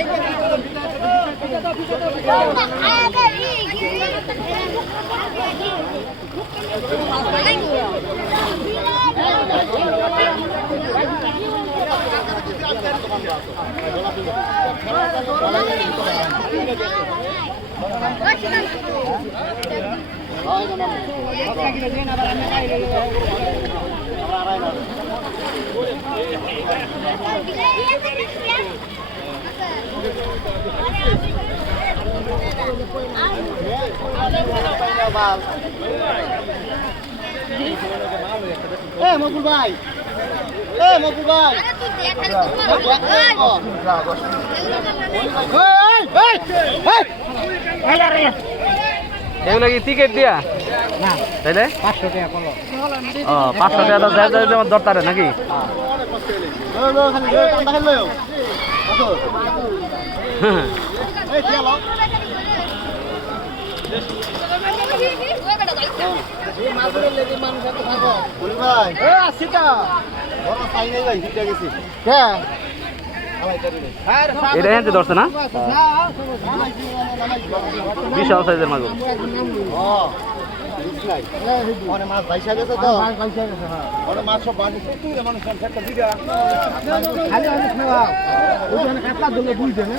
আমরা এ মকুল ভাই। এ মকুল ভাই। এগুলো কি টিকিট দিয়া? তাইলে পাঁচশো টাকা পাঁচশো টাকা দরকারে নাকি? এটা হেঁটে ধরছে না? বিশাল সাইজের মাগুর। মাছ ভাইসা গেছে তো। অনেক মাছ সব বাড়ি তুই মানুষ একটা দিদা খালি অনেক নেওয়া ওইখানে কাটলা দিলে বুঝতে না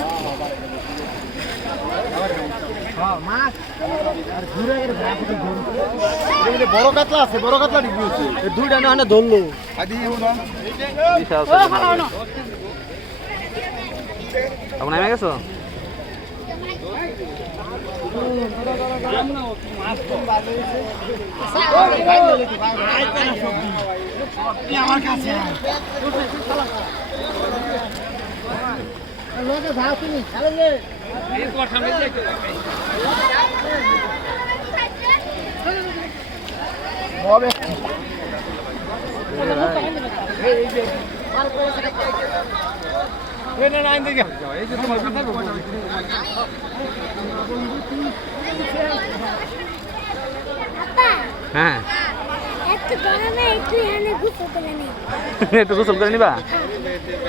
বড় কাতলা আছে বড় কাতলা ডিগ্রি হচ্ছে দুইটা না না ধরলো। এখন নেমে গেছো? আমার কাছে একটু গরমে একটু এখানে নেই একটু গোসল করে নিবা?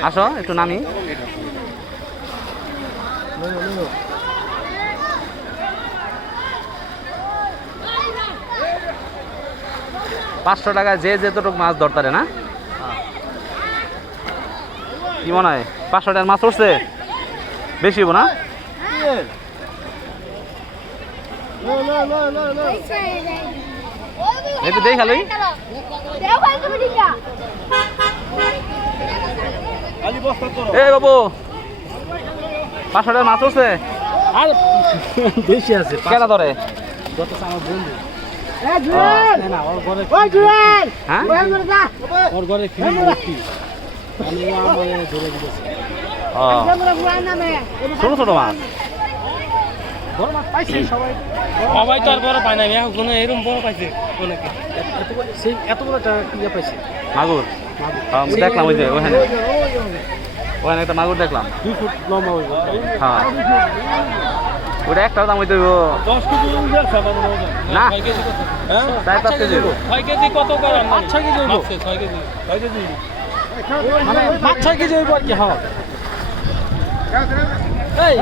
আসো একটু নামি। পাঁচশো টাকায় যে যেতটুকু মাছ ধরতারে না? কি মনে হয়? পাঁচশো টাকার মাছ উঠছে বেশি হব না? পয়সা একটু দেখ খালি এ বাবু পাঁচশো টাকার মাছ উঠছে। আর বেশি আছে কেনা ধরে যত আমার বন্ধু। ওর ঘরে হ্যাঁ? ওর ঘরে ও। ছোট ছোট মাছ। সবাই? সবাই তো আর বড় পায় না এখন কোনো এরকম বড় পাইছে অনেকে। সেই এতগুলো টাকা ইয়ে পাইছি? মাগুর। হ্যাঁ, দেখলাম ওই যে ওখানে ওখানে একটা মাগুর দেখলাম। দুই ফুট লম্বা হইব। হ্যাঁ। ওটা একটার দাম হইতে হইব। দশ কেজি আমার মনে হয়। না। ছয় কেজি কত? চার পাঁচ কেজি ছয় কেজি কত করে পাঁচ ছয় কেজি। ছয় কেজি। ছয় কেজি মানে পাঁচ ছয় কেজি হইব আর কি হওয়া এই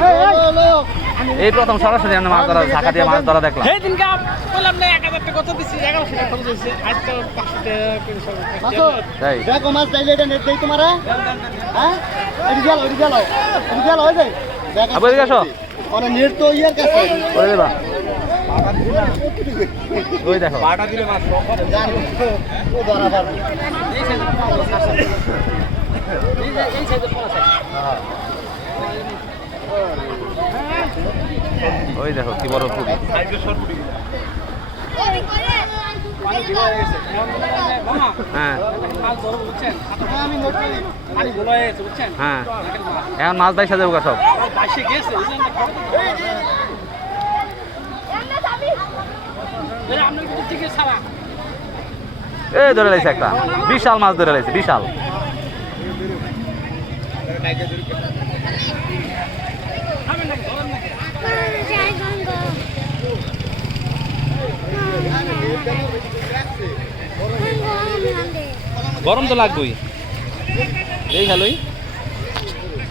এই প্রথম সরাসরি আমরা মাছ ধরা ঢাকা দিয়ে মাছ ধরা দেখলাম। সেই দিনকে বললাম না এক হাজার টাকা কত দিচ্ছি এগারোশো টাকা খরচ হয়েছে আজকে পাঁচশো টাকা তাই। দেখো মাছ চাইলে এটা নেট দেই তোমারে। হ্যাঁ? এটি গেল এটি গেল এটি গেল ওই যে। দেখ এদিকে আসো। মানে নেট তো ইয়ার কাছে। করে দেবা। ওই দেখো। জানি ও ধরা পারবে পুরি মামা, হ্যাঁ দেখো কি পানি ঘোলা হয়ে। হ্যাঁ। এখন মাছ বাইসা যাব সব। এই ধরে লাইছে একটা। বিশাল মাছ ধরে লাইছে, বিশাল। গরম তো লাগবেই। এই খেলোই